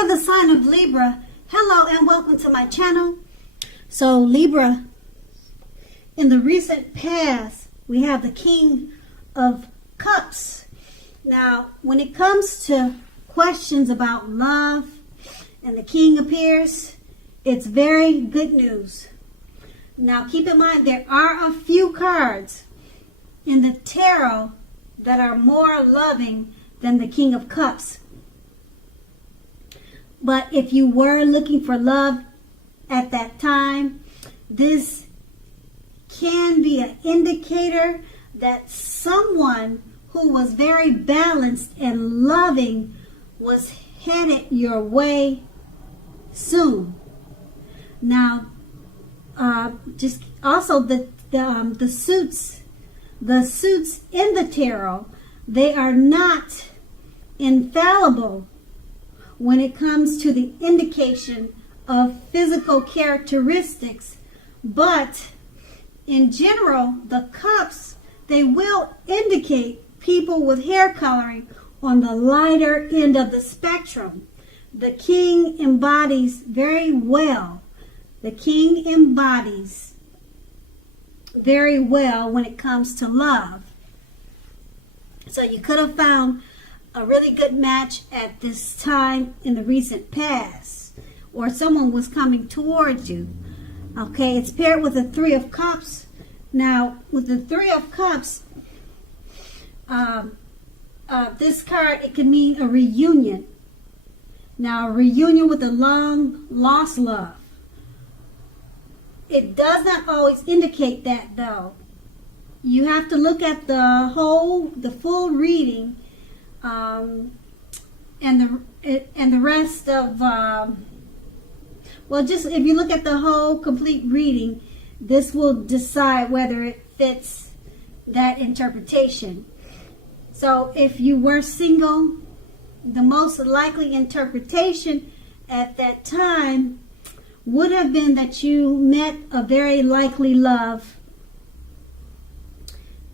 for the sign of Libra, hello and welcome to my channel. So Libra, in the recent past, we have the King of Cups. Now, when it comes to questions about love and the King appears, it's very good news. Now, keep in mind, there are a few cards in the tarot that are more loving than the King of Cups. But if you were looking for love at that time, this can be an indicator that someone who was very balanced and loving was headed your way soon. Now, just also the suits in the tarot, they are not infallible when it comes to the indication of physical characteristics, but in general, the cups, they will indicate people with hair coloring on the lighter end of the spectrum. The King embodies very well. The King embodies very well when it comes to love. So you could have found a really good match at this time in the recent past, or someone was coming towards you. Okay, it's paired with the Three of Cups. Now, with the Three of Cups, this card, it can mean a reunion. Now, a reunion with a long lost love. It does not always indicate that, though. You have to look at the full reading, and the rest of, well, just if you look at the whole complete reading, this will decide whether it fits that interpretation. So if you were single, the most likely interpretation at that time would have been that you met a very likely love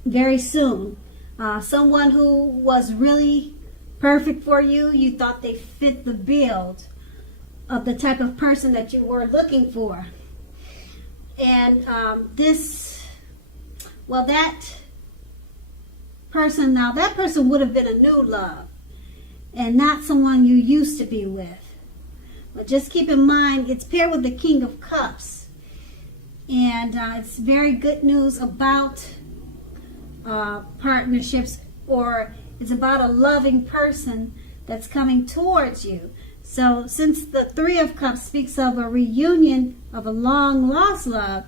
very soon. Someone who was really perfect for you. You thought they fit the build of the type of person that you were looking for. And that person would have been a new love and not someone you used to be with. But just keep in mind, it's paired with the King of Cups. And it's very good news about partnerships, or it's about a loving person that's coming towards you. So since the Three of Cups speaks of a reunion of a long lost love,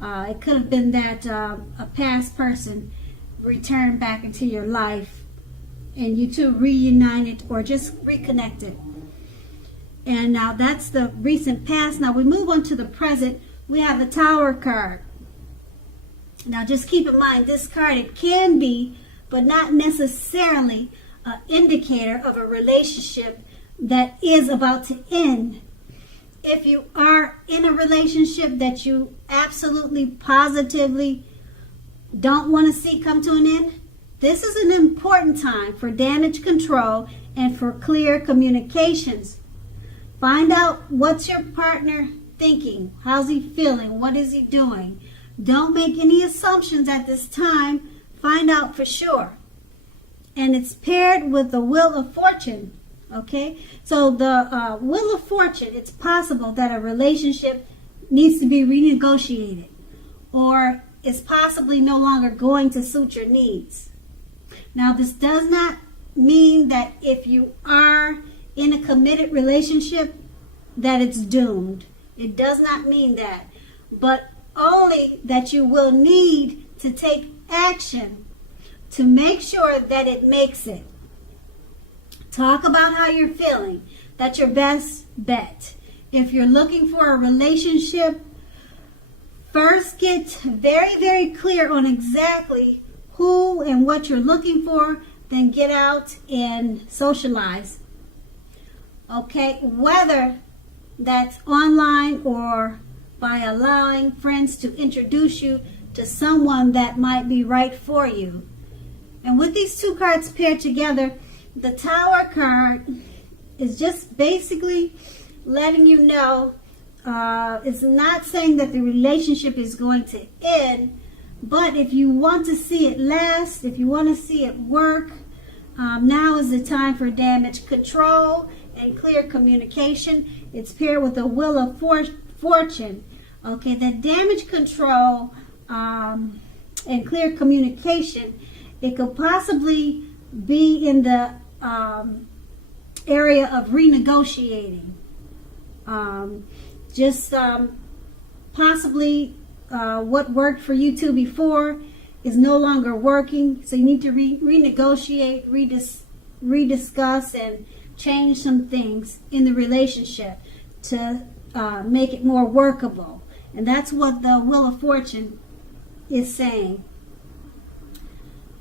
it could have been that a past person returned back into your life and you two reunited or just reconnected. And now that's the recent past. Now we move on to the present. We have the Tower card. Now just keep in mind, this card, it can be, but not necessarily, an indicator of a relationship that is about to end. If you are in a relationship that you absolutely, positively don't want to see come to an end, this is an important time for damage control and for clear communications. Find out what's your partner thinking. How's he feeling? What is he doing? Don't make any assumptions at this time. Find out for sure. And it's paired with the Wheel of Fortune. Okay? So the Wheel of Fortune, it's possible that a relationship needs to be renegotiated, or is possibly no longer going to suit your needs. Now, this does not mean that if you are in a committed relationship that it's doomed. It does not mean that. But only that you will need to take action to make sure that it makes it. Talk about how you're feeling. That's your best bet. If you're looking for a relationship, first get very, very clear on exactly who and what you're looking for, then get out and socialize. Okay, whether that's online or by allowing friends to introduce you to someone that might be right for you. And with these two cards paired together, the Tower card is just basically letting you know, it's not saying that the relationship is going to end, but if you want to see it last, if you want to see it work, now is the time for damage control and clear communication. It's paired with the Wheel of Fortune. Okay, that damage control and clear communication, it could possibly be in the area of renegotiating. Possibly what worked for you two before is no longer working, so you need to renegotiate, rediscuss, and change some things in the relationship to make it more workable. And that's what the Wheel of Fortune is saying.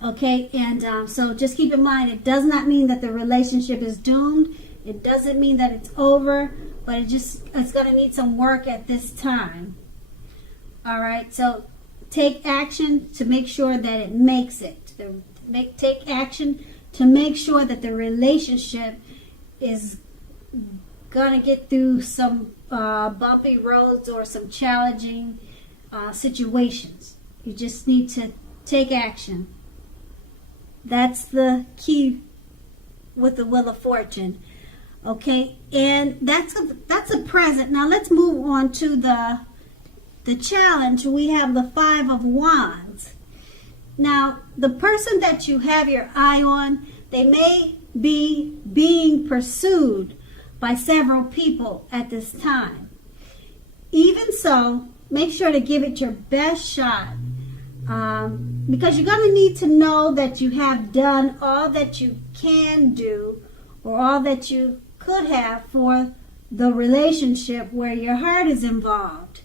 Okay, and so just keep in mind, it does not mean that the relationship is doomed. It doesn't mean that it's over, but it's going to need some work at this time. All right, so take action to make sure that it makes it. Take action to make sure that the relationship is going to get through some bumpy roads or some challenging situations. You just need to take action. That's the key with the Wheel of Fortune. Okay, and that's a present. Now let's move on to the challenge. We have the Five of Wands. Now, the person that you have your eye on, they may be being pursued by several people at this time. Even so, make sure to give it your best shot, because you're going to need to know that you have done all that you can do, or all that you could have for the relationship where your heart is involved.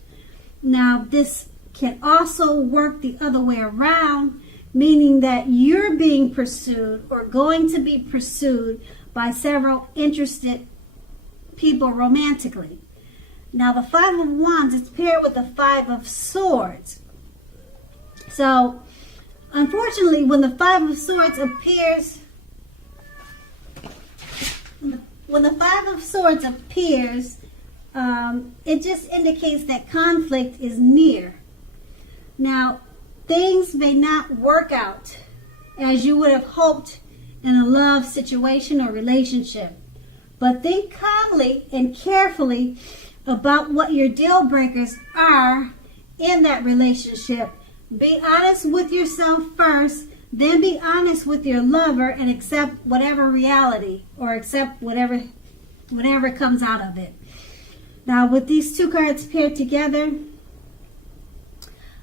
Now, this can also work the other way around, meaning that you're being pursued or going to be pursued by several interested people romantically. Now, the Five of Wands is paired with the Five of Swords. So, unfortunately, when the Five of Swords appears, it just indicates that conflict is near. Now, things may not work out as you would have hoped in a love situation or relationship, but think calmly and carefully about what your deal breakers are in that relationship. Be honest with yourself first, then be honest with your lover, and accept whatever reality or accept whatever comes out of it. Now, with these two cards paired together,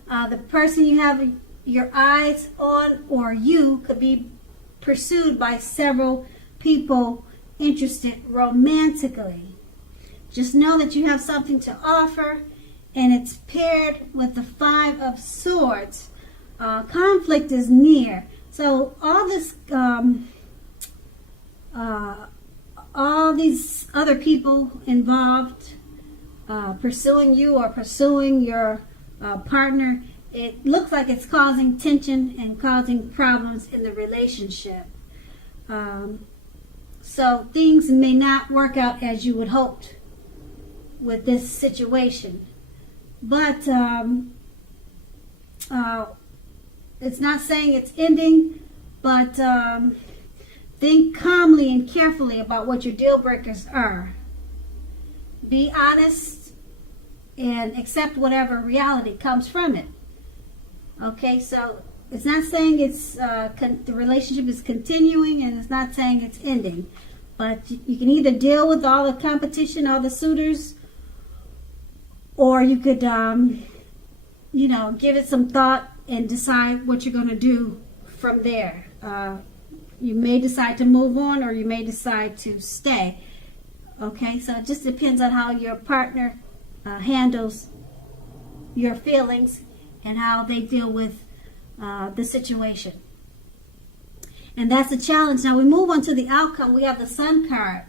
the person you have your eyes on or you could be pursued by several people interested romantically. Just know that you have something to offer, and it's paired with the Five of Swords. Conflict is near. So all these other people involved pursuing you or pursuing your partner, it looks like it's causing tension and causing problems in the relationship. So things may not work out as you would hoped with this situation. But it's not saying it's ending, but think calmly and carefully about what your deal breakers are. Be honest and accept whatever reality comes from it. Okay, so it's not saying it's the relationship is continuing, and it's not saying it's ending. But you can either deal with all the competition, all the suitors, or you could, give it some thought and decide what you're going to do from there. You may decide to move on, or you may decide to stay. Okay, so it just depends on how your partner handles your feelings and how they deal with the situation. And that's a challenge. Now we move on to the outcome. We have the Sun card.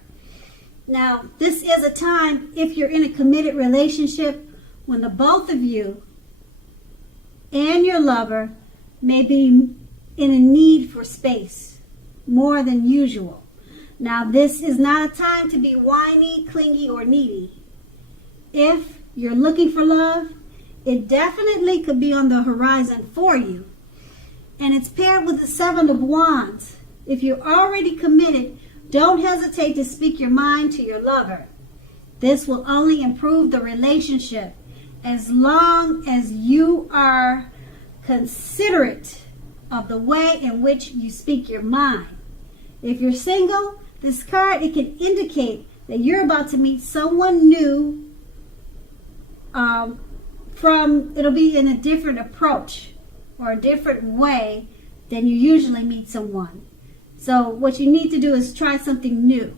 Now, this is a time, if you're in a committed relationship, when the both of you and your lover may be in a need for space more than usual. Now, this is not a time to be whiny, clingy, or needy. If you're looking for love, it definitely could be on the horizon for you. And it's paired with the Seven of Wands. If you're already committed, don't hesitate to speak your mind to your lover. This will only improve the relationship as long as you are considerate of the way in which you speak your mind. If you're single, this card, it can indicate that you're about to meet someone new. It'll be in a different approach or a different way than you usually meet someone. So what you need to do is try something new.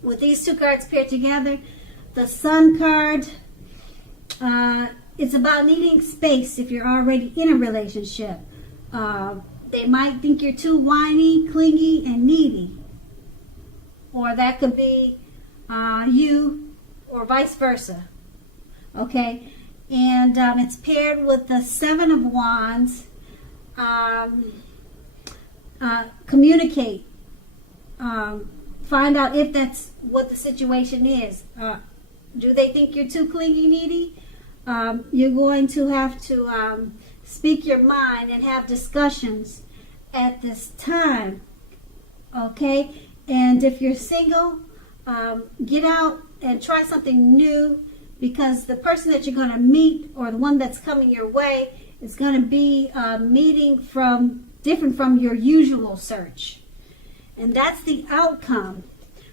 With these two cards paired together, the Sun card, it's about needing space if you're already in a relationship. They might think you're too whiny, clingy, and needy. Or that could be you, or vice versa. Okay? And it's paired with the Seven of Wands. Communicate. Find out if that's what the situation is. Do they think you're too clingy, needy? You're going to have to speak your mind and have discussions at this time. Okay? And if you're single, get out and try something new, because the person that you're going to meet, or the one that's coming your way, is going to be meeting from different from your usual search. And that's the outcome.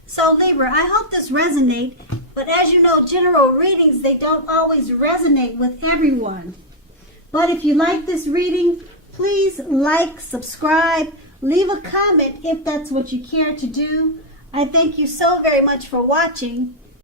So Libra, I hope this resonates, but as you know, general readings, they don't always resonate with everyone. But if you like this reading, please like, subscribe, leave a comment if that's what you care to do. I thank you so very much for watching.